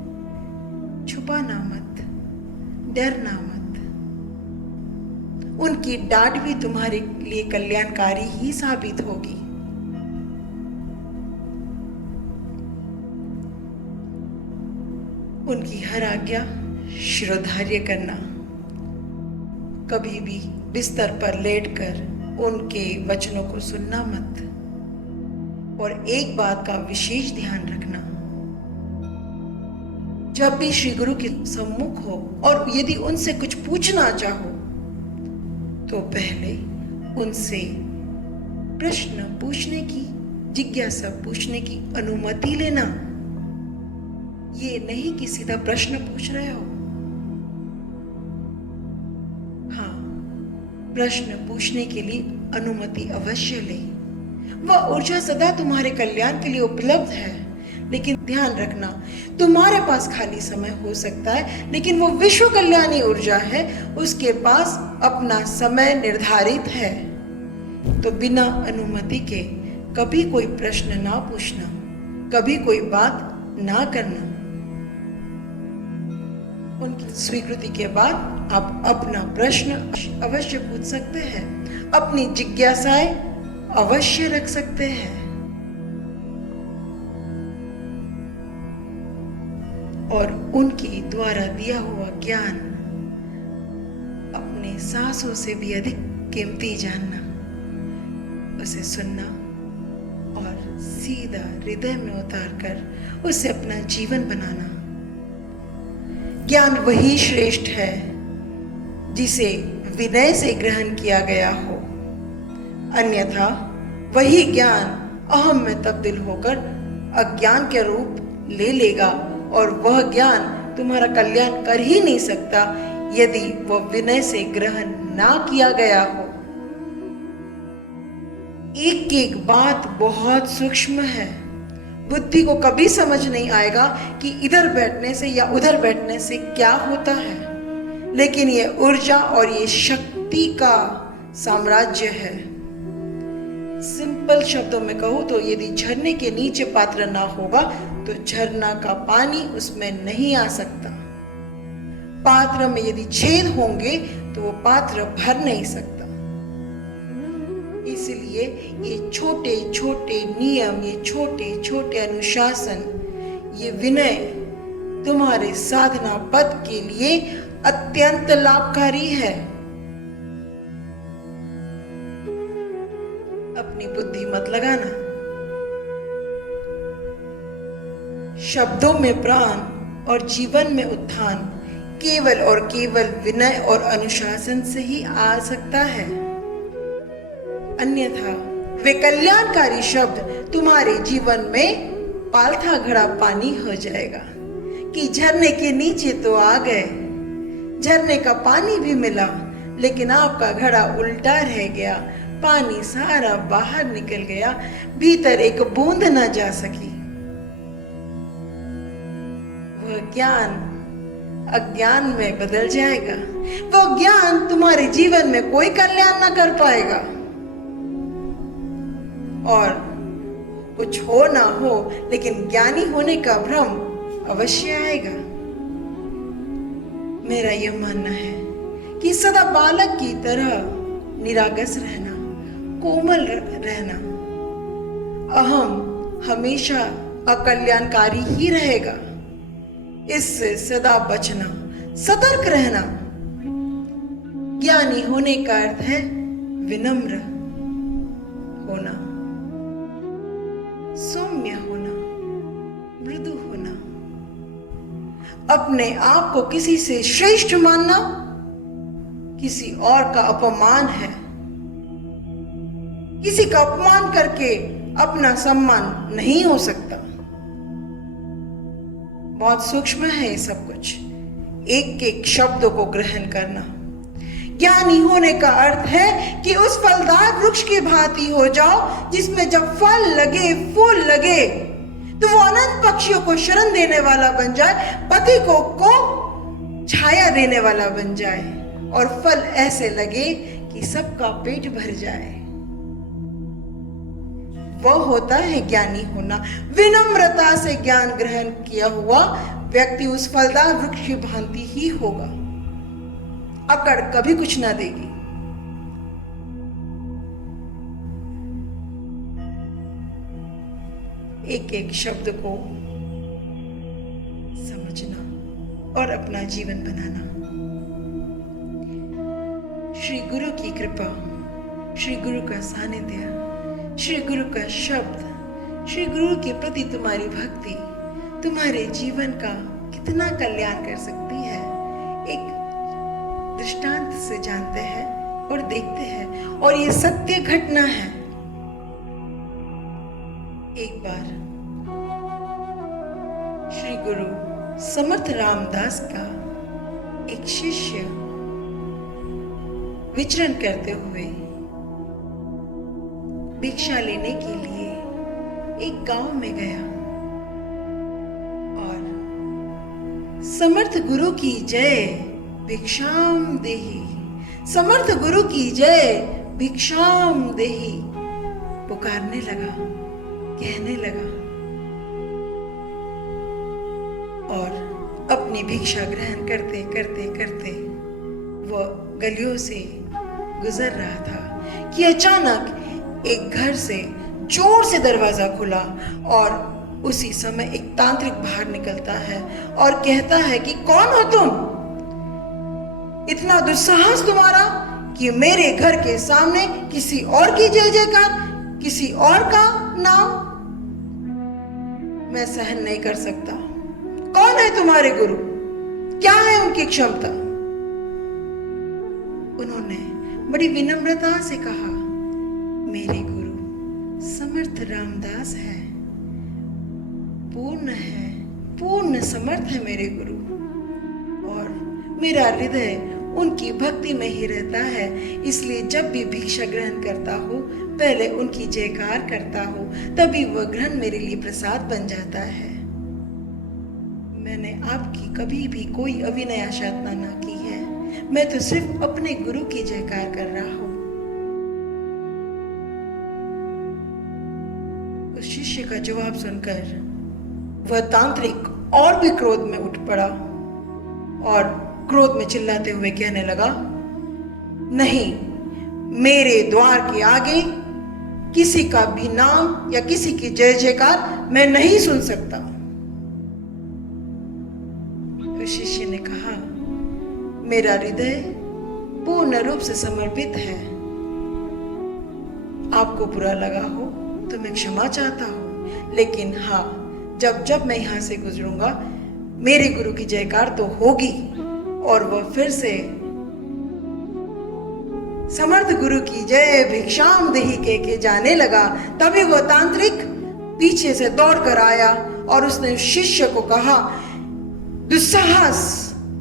छुपाना मत, डरना मत। उनकी डांट भी तुम्हारे लिए कल्याणकारी ही साबित होगी। उनकी हर आज्ञा शिरोधार्य करना। कभी भी बिस्तर पर लेटकर उनके वचनों को सुनना मत। और एक बात का विशेष ध्यान रखना, जब भी श्री गुरु के सम्मुख हो और यदि उनसे कुछ पूछना चाहो तो पहले उनसे प्रश्न पूछने की, जिज्ञासा पूछने की अनुमति लेना। ये नहीं कि सीधा प्रश्न पूछ रहे हो। हाँ, प्रश्न पूछने के लिए अनुमति अवश्य ले। वह ऊर्जा सदा तुम्हारे कल्याण के लिए उपलब्ध है। लेकिन ध्यान रखना, तुम्हारे पास खाली समय हो सकता है, लेकिन वो विश्व कल्याणी ऊर्जा है, उसके पास अपना समय निर्धारित है। तो बिना अनुमति के कभी कोई प्रश्न ना पूछना, कभी कोई बात ना करना। उनकी स्वीकृति के बाद आप अपना प्रश्न अवश्य पूछ सकते हैं, अपनी जिज्ञासाएं अवश्य रख सकते हैं। और उनकी द्वारा दिया हुआ ज्ञान अपने सांसों से भी अधिक कीमती जानना, उसे सुनना और सीधा हृदय में उतारकर उसे अपना जीवन बनाना। ज्ञान वही श्रेष्ठ है जिसे विनय से ग्रहण किया गया हो, अन्यथा वही ज्ञान अहम में तब्दील होकर अज्ञान के रूप ले लेगा और वह ज्ञान तुम्हारा कल्याण कर ही नहीं सकता यदि वह विनय से ग्रहण ना किया गया हो। एक एक बात बहुत सूक्ष्म है, बुद्धि को कभी समझ नहीं आएगा कि इधर बैठने से या उधर बैठने से क्या होता है, लेकिन ये ऊर्जा और ये शक्ति का साम्राज्य है। सिंपल शब्दों में कहूँ तो यदि झरने के नीचे पात्र ना होगा तो झरना का पानी उसमें नहीं आ सकता। पात्र में यदि छेद होंगे तो वो पात्र भर नहीं सकता। इसलिए ये छोटे छोटे नियम, ये छोटे छोटे अनुशासन, ये विनय तुम्हारे साधना पथ के लिए अत्यंत लाभकारी है। अपनी बुद्धि मत लगाना। शब्दों में प्राण और जीवन में उत्थान केवल और केवल विनय और अनुशासन से ही आ सकता है, अन्यथा वे कल्याणकारी शब्द तुम्हारे जीवन में पालथा घड़ा पानी हो जाएगा कि झरने के नीचे तो आ गए, झरने का पानी भी मिला, लेकिन आपका घड़ा उल्टा रह गया, पानी सारा बाहर निकल गया, भीतर एक बूंद ना जा सकी। वह ज्ञान अज्ञान में बदल जाएगा, वह ज्ञान तुम्हारे जीवन में कोई कल्याण ना कर पाएगा। और कुछ हो ना हो, लेकिन ज्ञानी होने का भ्रम अवश्य आएगा। मेरा यह मानना है कि सदा बालक की तरह निरागस रहना, कोमल रहना, अहम हमेशा अकल्याणकारी ही रहेगा। इससे सदा बचना, सतर्क रहना। ज्ञानी होने का अर्थ है विनम्र होना, सौम्य होना, अपने आप को किसी से श्रेष्ठ मानना किसी और का अपमान है। किसी का अपमान करके अपना सम्मान नहीं हो सकता। बहुत सूक्ष्म है ये सब कुछ, एक एक शब्दों को ग्रहण करना। ज्ञानी होने का अर्थ है कि उस फलदार वृक्ष की भांति हो जाओ जिसमें जब फल लगे, फूल लगे, तो वो अनंत पक्षियों को शरण देने वाला बन जाए, पति को छाया देने वाला बन जाए, और फल ऐसे लगे कि सबका पेट भर जाए। वो होता है ज्ञानी होना। विनम्रता से ज्ञान ग्रहण किया हुआ व्यक्ति उस फलदार वृक्ष की भांति ही होगा। अकड़ कभी कुछ ना देगी। एक एक शब्द को समझना और अपना जीवन बनाना। श्री गुरु की कृपा, श्री गुरु का सानिध्य, श्री गुरु का शब्द, श्री गुरु के प्रति तुम्हारी भक्ति तुम्हारे जीवन का कितना कल्याण कर सकती है, एक दृष्टांत से जानते हैं और देखते हैं। और ये सत्य घटना है। एक बार श्री गुरु समर्थ रामदास का एक शिष्य विचरण करते हुए भिक्षा लेने के लिए एक गांव में गया और समर्थ गुरु की जय भिक्षाम देहि, समर्थ गुरु की जय भिक्षाम देहि पुकारने लगा, कहने लगा और अपनी भिक्षा ग्रहण करते करते करते वह गलियों से गुजर रहा था कि अचानक एक घर से जोर से दरवाजा खुला और उसी समय एक तांत्रिक बाहर निकलता है और कहता है कि कौन हो तुम? इतना दुस्साहस तुम्हारा कि मेरे घर के सामने किसी और की जय जयकार, किसी और का नाम मैं सहन नहीं कर सकता। कौन है तुम्हारे गुरु? क्या है उनकी क्षमता? उन्होंने बड़ी विनम्रता से कहा, मेरे गुरु समर्थ रामदास है, पूर्ण है, पूर्ण समर्थ है मेरे गुरु, और मेरा हृदय उनकी भक्ति में ही रहता है। इसलिए जब भी भिक्षा ग्रहण करता हूँ पहले उनकी जयकार करता हूँ, तभी वह ग्रहण मेरे लिए प्रसाद बन जाता है। मैंने आपकी कभी भी कोई अविनय आशातना ना की है, मैं तो सिर्फ अपने गुरु की जयकार कर रहा हूं। उस शिष्य का जवाब सुनकर वह तांत्रिक और भी क्रोध में उठ पड़ा और क्रोध में चिल्लाते हुए कहने लगा, नहीं, मेरे द्वार के आगे किसी का भी नाम या किसी की जय जयकार मैं नहीं सुन सकता। तो शिष्य ने कहा, मेरा हृदय पूर्ण रूप से समर्पित है, आपको बुरा लगा हो तो मैं क्षमा चाहता हूं, लेकिन हाँ, जब जब मैं यहां से गुजरूंगा मेरे गुरु की जयकार तो होगी। और वह फिर से समर्थ गुरु की जय भिक्षाम देहि के जाने लगा। तभी वह तांत्रिक पीछे से दौड़कर आया और उसने शिष्य को कहा, दुस्साहस,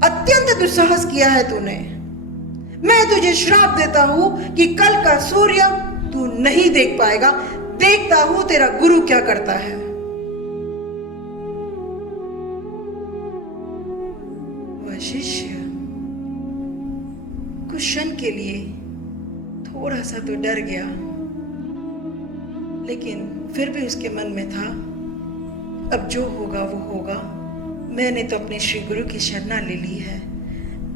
अत्यंत दुस्साहस किया है तूने। मैं तुझे श्राप देता हूं कि कल का सूर्य तू नहीं देख पाएगा। देखता हूं तेरा गुरु क्या करता है। वह शिष्य कुछ क्षण के लिए थोड़ा सा तो डर गया, लेकिन फिर भी उसके मन में था, अब जो होगा वो होगा। मैंने तो अपने श्री गुरु की शरणा ले ली है।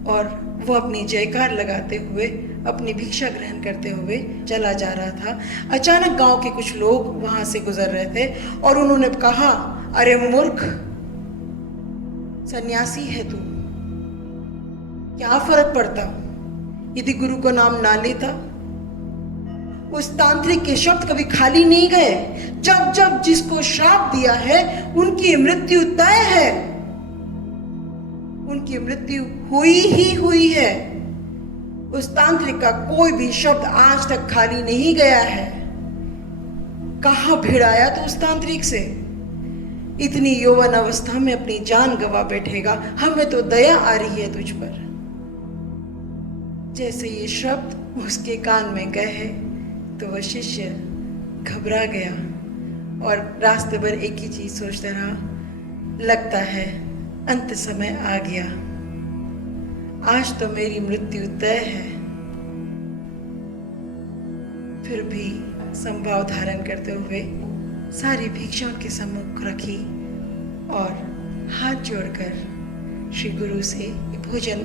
और वो अपनी जयकार लगाते हुए अपनी भिक्षा ग्रहण करते हुए चला जा रहा था। अचानक गांव के कुछ लोग वहां से गुजर रहे थे और उन्होंने कहा, अरे मूर्ख, सन्यासी है तू, क्या फर्क पड़ता यदि गुरु को नाम ना लेता? उस तांत्रिक के शब्द कभी खाली नहीं गए। जब जब जिसको श्राप दिया है उनकी मृत्यु तय है। उनकी मृत्यु हुई ही हुई है। उस तांत्रिक का कोई भी शब्द आज तक खाली नहीं गया है। कहाँ भिड़ाया तो उस तांत्रिक से, इतनी यौवन अवस्था में अपनी जान गवा बैठेगा, हमें तो दया आ रही है तुझ पर। जैसे ये शब्द उसके कान में गए तो वह शिष्य घबरा गया और रास्ते भर एक ही चीज सोचता रहा, लगता है अंत समय आ गया, आज तो मेरी मृत्यु तय है। फिर भी संभाव धारण करते हुए सारी भिक्षा उनके सम्मुख रखी और हाथ जोड़कर श्री गुरु से भोजन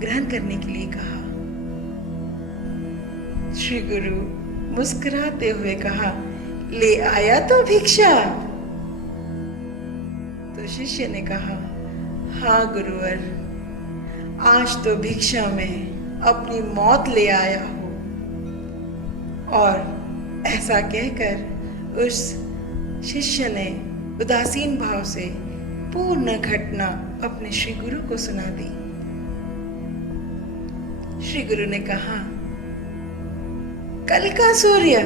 ग्रहण करने के लिए कहा। श्री गुरु मुस्कुराते हुए कहा, ले आया तो भिक्षा? तो शिष्य ने कहा, हाँ गुरुवर, आज तो भिक्षा में अपनी मौत ले आया हूं। और ऐसा कहकर उस शिष्य ने उदासीन भाव से पूर्ण घटना अपने श्री गुरु को सुना दी। श्री गुरु ने कहा, कल का सूर्य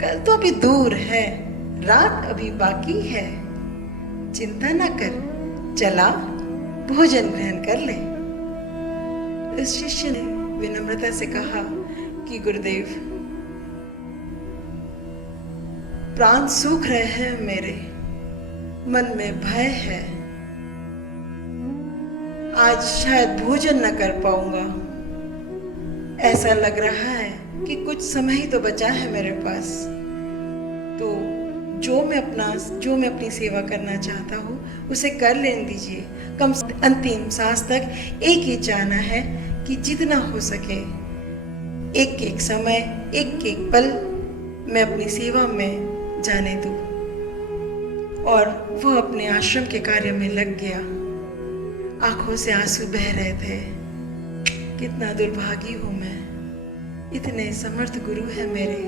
कल तो अभी दूर है, रात अभी बाकी है, चिंता न कर, चला भोजन ग्रहण कर ले। उस शिष्य ने विनम्रता से कहा कि गुरुदेव, प्राण सूख रहे हैं मेरे, मन में भय है, आज शायद भोजन न कर पाऊंगा। ऐसा लग रहा है कि कुछ समय ही तो बचा है मेरे पास, तो जो मैं अपनी सेवा करना चाहता हूँ उसे कर लेने दीजिए। कम से अंतिम सांस तक एक ही चाहना है कि जितना हो सके एक एक समय, एक एक पल मैं अपनी सेवा में जाने दूं। और वह अपने आश्रम के कार्य में लग गया। आंखों से आंसू बह रहे थे। कितना दुर्भागी हूं मैं, इतने समर्थ गुरु है मेरे,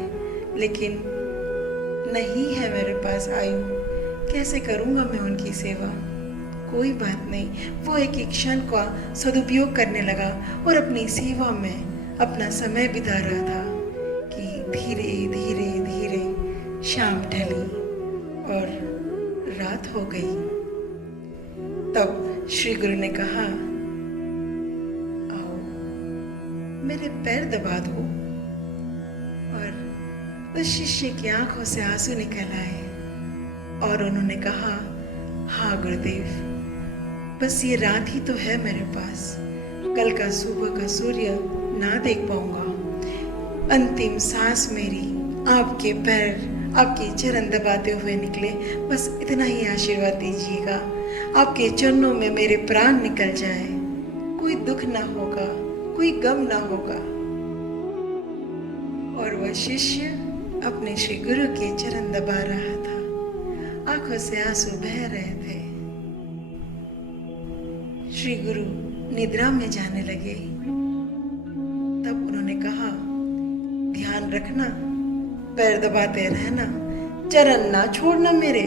लेकिन नहीं है मेरे पास आयु, कैसे करूंगा मैं उनकी सेवा। कोई बात नहीं, वो एक एक क्षण का सदुपयोग करने लगा और अपनी सेवा में अपना समय बिता रहा था कि धीरे धीरे धीरे शाम ढली और रात हो गई। तब श्री गुरु ने कहा, आओ मेरे पैर दबा दो। और उस शिष्य की आंखों से आंसू निकल आए और उन्होंने कहा, हाँ गुरुदेव, बस ये रात ही तो है मेरे पास, कल का सुबह का सूर्य ना देख पाऊंगा। अंतिम सांस मेरी आपके पैर, आपके चरण दबाते हुए निकले, बस इतना ही आशीर्वाद दीजिएगा। आपके चरणों में मेरे प्राण निकल जाए, कोई दुख ना होगा, कोई गम ना होगा। और वह शिष्य अपने श्री गुरु के चरण दबा रहा था, आंखों से आंसू बह रहे थे। श्री गुरु निद्रा में जाने लगे। तब उन्होंने कहा, ध्यान रखना, पैर दबाते रहना, चरण ना छोड़ना मेरे,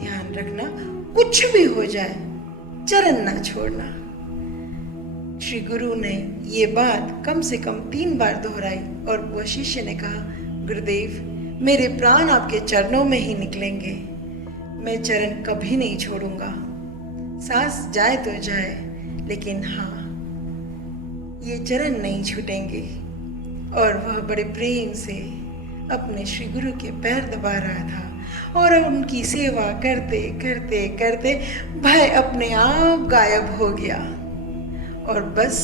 ध्यान रखना, कुछ भी हो जाए चरण ना छोड़ना। श्री गुरु ने ये बात कम से कम 3 बार दोहराई और वह शिष्य ने कहा, गुरुदेव, मेरे प्राण आपके चरणों में ही निकलेंगे, मैं चरण कभी नहीं छोड़ूंगा। सांस जाए तो जाए, लेकिन हाँ, ये चरण नहीं छूटेंगे। और वह बड़े प्रेम से अपने श्री गुरु के पैर दबा रहा था और उनकी सेवा करते करते करते भय अपने आप गायब हो गया। और बस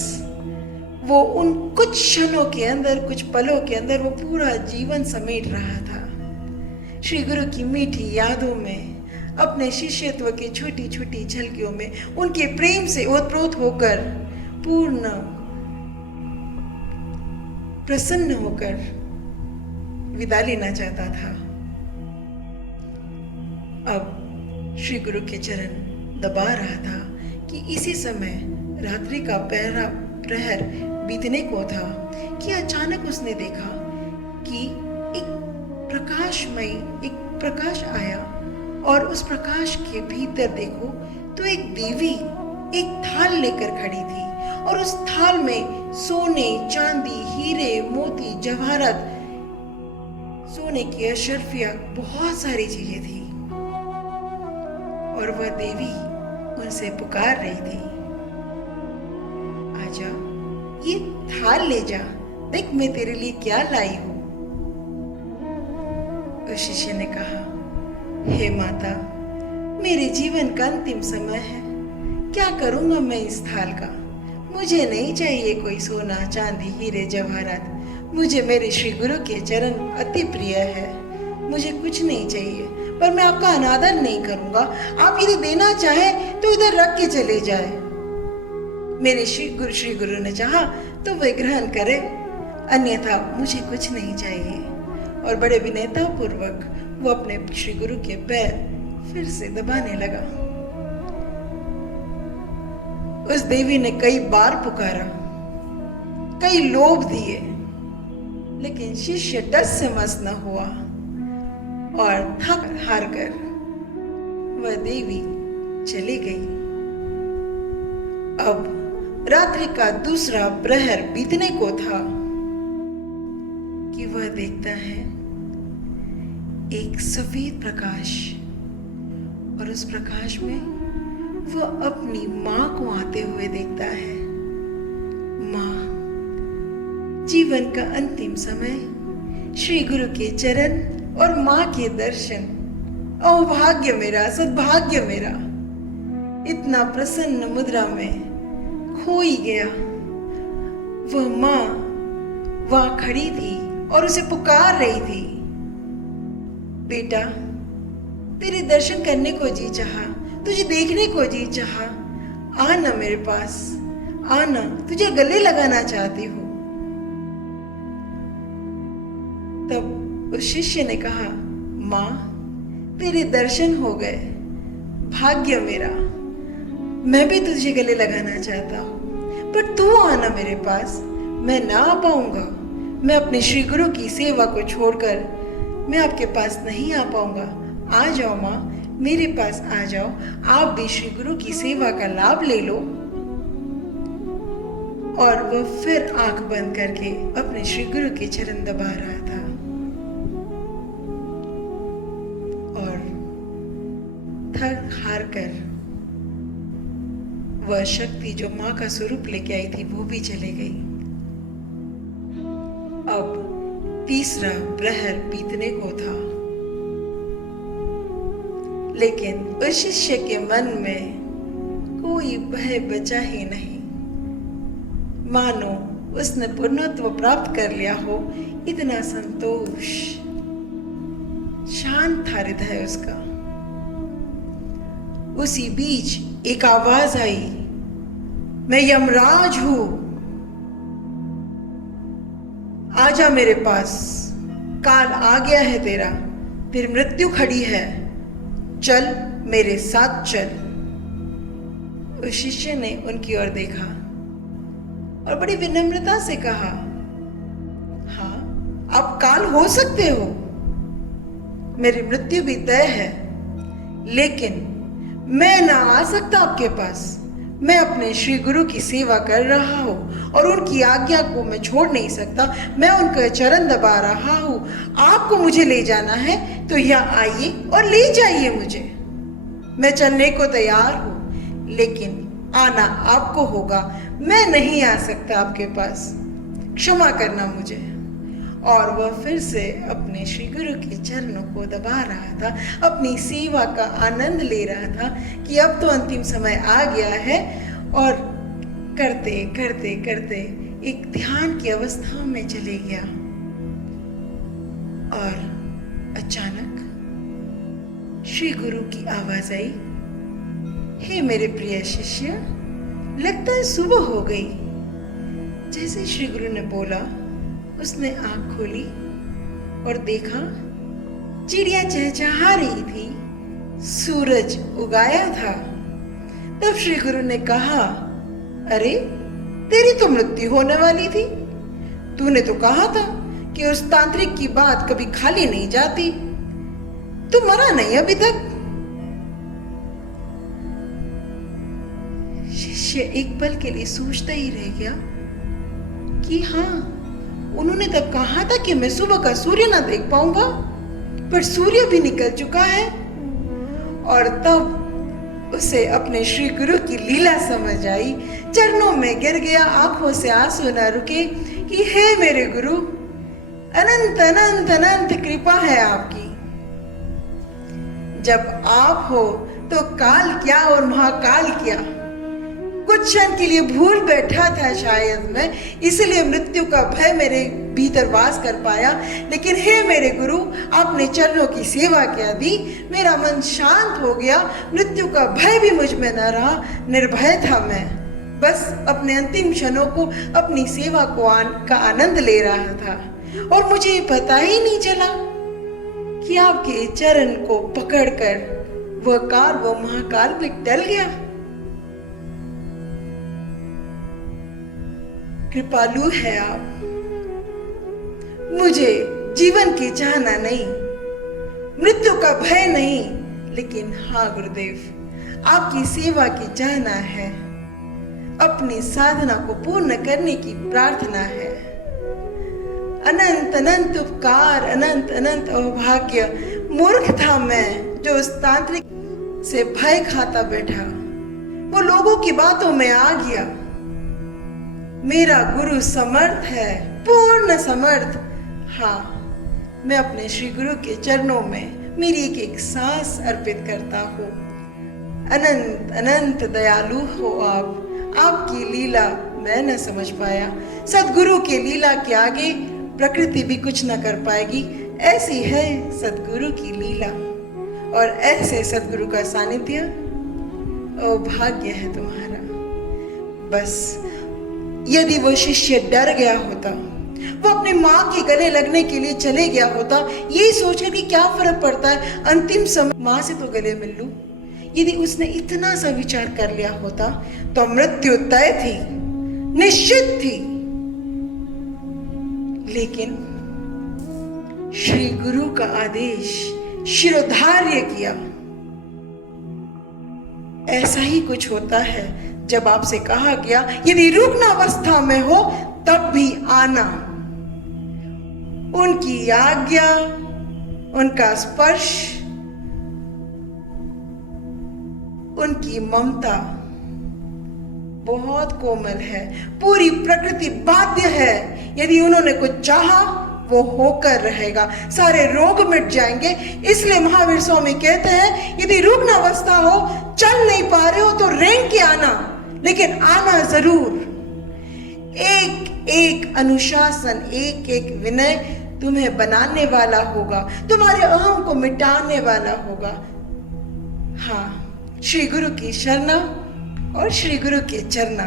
वो उन कुछ क्षणों के अंदर, कुछ पलों के अंदर वो पूरा जीवन समेट रहा था। श्री गुरु की मीठी यादों में, अपने शिष्यत्व की छोटी छोटी झलकियों में, उनके प्रेम से ओतप्रोत होकर, पूर्ण प्रसन्न होकर विदा लेना चाहता था। अब श्री गुरु के चरण दबा रहा था कि इसी समय रात्रि का प्रहर बीतने को था कि अचानक उसने देखा कि एक प्रकाश आया और उस प्रकाश के भीतर देखो तो एक देवी एक थाल लेकर खड़ी थी और उस थाल में सोने, चांदी, हीरे, मोती, जवाहरात, सोने की अशर्फियां, बहुत सारी चीजें थी। और वह देवी उनसे पुकार रही थी, आजा, ये थाल ले जा, देख मैं तेरे लिए क्या लाई हूं। उस शिष्य ने कहा, हे माता, मेरे जीवन का अंतिम समय है, क्या करूंगा मैं इस थाल का। मुझे नहीं चाहिए कोई सोना, चांदी, हीरे, जवाहरात। मुझे मेरे श्री गुरु के चरण अति प्रिय है। मुझे कुछ नहीं चाहिए, पर मैं आपका अनादर नहीं करूंगा। आप यदि देना चाहे तो इधर रख के चले जाए। मेरे श्री गुरु ने चाहा तो वे ग्रहण करे, अन्यथा मुझे कुछ नहीं चाहिए। और बड़े विनयता पूर्वक वो अपने श्री गुरु के पैर फिर से दबाने लगा। उस देवी ने कई बार पुकारा, कई लोभ दिए, लेकिन शिष्य टस से मस न हुआ और थक हार कर वह देवी चली गई। अब रात्रि का दूसरा प्रहर बीतने को था कि वह देखता है एक सफेद प्रकाश, और उस प्रकाश में वह अपनी मां को आते हुए देखता है। मां, जीवन का अंतिम समय, श्री गुरु के चरण और मां के दर्शन, अभाग्य मेरा, सद्भाग्य मेरा। इतना प्रसन्न मुद्रा में खोई गया। वह मां वहां खड़ी थी और उसे पुकार रही थी, बेटा, तेरे दर्शन करने को जी चाहा, तुझे देखने को जी चाहा, आना मेरे पास, आना, तुझे गले लगाना चाहती हूँ। तब उस शिष्य ने कहा, माँ, तेरे दर्शन हो गए, भाग्य मेरा, मैं भी तुझे गले लगाना चाहता हूँ, पर तू आना मेरे पास। मैं ना आ पाऊंगा, मैं अपने श्री गुरु की सेवा को छोड़कर मैं आपके पास नहीं आ पाऊंगा। आ जाओ माँ, मेरे पास आ जाओ, आप भी श्री गुरु की सेवा का लाभ ले लो। और वह फिर आंख बंद करके अपने श्री गुरु के चरण दबा रहा था। और थक हार कर वह शक्ति जो मां का स्वरूप लेके आई थी वो भी चले गई। अब तीसरा प्रहर बीतने को था, लेकिन उस शिष्य के मन में कोई भय बचा ही नहीं, मानो उसने पूर्णत्व प्राप्त कर लिया हो। इतना संतोष, शांत था हृदय उसका। उसी बीच एक आवाज आई, मैं यमराज हूं, आजा मेरे पास, काल आ गया है तेरा, तेरी मृत्यु खड़ी है, चल मेरे साथ चल। उस शिष्य ने उनकी ओर देखा और बड़ी विनम्रता से कहा, हाँ, आप काल हो सकते हो, मेरी मृत्यु भी तय है, लेकिन मैं ना आ सकता आपके पास। मैं अपने श्री गुरु की सेवा कर रहा हूँ और उनकी आज्ञा को मैं छोड़ नहीं सकता। मैं उनका चरण दबा रहा हूँ। आपको मुझे ले जाना है तो यहाँ आइए और ले जाइए मुझे। मैं चलने को तैयार हूँ, लेकिन आना आपको होगा। मैं नहीं आ सकता आपके पास, क्षमा करना मुझे। और वह फिर से अपने श्री गुरु के चरणों को दबा रहा था, अपनी सेवा का आनंद ले रहा था कि अब तो अंतिम समय आ गया है। और करते करते करते एक ध्यान की अवस्था में चले गया। और अचानक श्री गुरु की आवाज आई, हे मेरे प्रिय शिष्य, लगता है सुबह हो गई। जैसे श्री गुरु ने बोला, उसने आंख खोली और देखा चिड़िया चहचहा रही थी, सूरज उगाया था। तब श्री गुरु ने कहा, अरे, तेरी तो मृत्यु होने वाली थी। तूने तो कहा था कि उस तांत्रिक की बात कभी खाली नहीं जाती। तू मरा नहीं अभी तक। शिष्य एक पल के लिए सोचता ही रह गया कि हाँ, उन्होंने तब कहा था कि मैं सुबह का सूर्य ना देख पाऊंगा, पर सूर्य भी निकल चुका है। और तब उसे अपने श्री गुरु की लीला समझ आई, चरणों में गिर गया, आंखों से आंसू न रुके कि हे मेरे गुरु, अनंत अनंत अनंत कृपा है आपकी। जब आप हो तो काल क्या और महाकाल क्या। कुछ क्षण के लिए भूल बैठा था शायद मैं, इसलिए मृत्यु का भय मेरे भीतर वास कर पाया। लेकिन हे मेरे गुरु, आपने चरणों की सेवा क्या दी, मेरा मन शांत हो गया, मृत्यु का भय भी मुझ में न रहा, निर्भय था मैं। बस अपने अंतिम क्षणों को, अपनी सेवा का आनंद ले रहा था और मुझे पता ही नहीं चला कि आपके चरण को पकड़कर वह काल, वह महाकाल भी टल गया। कृपालु है आप, मुझे जीवन की चाहना नहीं, मृत्यु का भय नहीं, लेकिन हाँ गुरुदेव, आपकी सेवा की चाहना है, अपनी साधना को पूर्ण करने की प्रार्थना है। अनंत अनंत उपकार, अनंत अनंत अभाग्य। मूर्ख था मैं जो उस तांत्रिक से भय खाता बैठा, वो लोगों की बातों में आ गया। मेरा गुरु समर्थ है, पूर्ण समर्थ। हाँ, मैं अपने श्री गुरु के चरणों में मेरी एक एक सांस अर्पित करता हूँ। अनंत अनंत दयालु हो आप, आपकी लीला मैं न समझ पाया। सदगुरु की लीला के आगे प्रकृति भी कुछ न कर पाएगी, ऐसी है सदगुरु की लीला। और ऐसे सदगुरु का सानिध्य भाग्य है तुम्हारा। बस यदि वो शिष्य डर गया होता, वो अपनी माँ के गले लगने के लिए चले गया होता, यही सोचकर कि क्या फर्क पड़ता है, अंतिम समय माँ से तो गले मिल लूं, यदि उसने इतना सा विचार कर लिया होता तो मृत्यु तय थी, निश्चित थी। लेकिन श्री गुरु का आदेश शिरोधार्य किया। ऐसा ही कुछ होता है जब आपसे कहा गया यदि रुग्ण अवस्था में हो तब भी आना। उनकी आज्ञा, उनका स्पर्श, उनकी ममता बहुत कोमल है। पूरी प्रकृति बाध्य है, यदि उन्होंने कुछ चाहा वो होकर रहेगा, सारे रोग मिट जाएंगे। इसलिए महावीर स्वामी कहते हैं यदि रुग्ण अवस्था हो, चल नहीं पा रहे हो तो रेंग के आना, लेकिन आना जरूर। एक एक अनुशासन, एक एक विनय तुम्हें बनाने वाला होगा, तुम्हारे अहम को मिटाने वाला होगा। हाँ, श्री गुरु की शरणा और श्री गुरु के चरना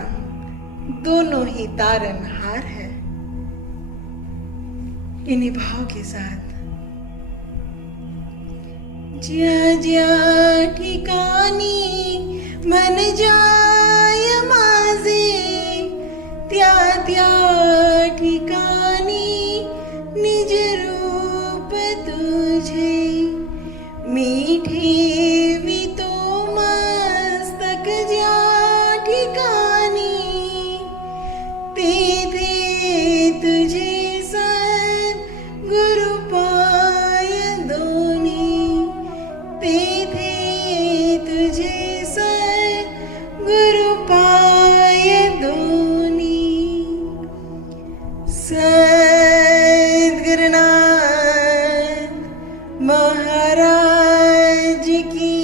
दोनों ही तारनहार है। इन्हीं भाव के साथ ज्या ज्या ठिकाणी मन जाय माझे, त्या त्या ठिकाणी निज रूप तुझे, मी ठेवितो मस्तक ज्या ठिकाणी, तेथे तुझे गुरु पाय दोन्ही, तेथे तुझे गुरु पाय दोन्ही। सद्गुरुनाथ महाराज की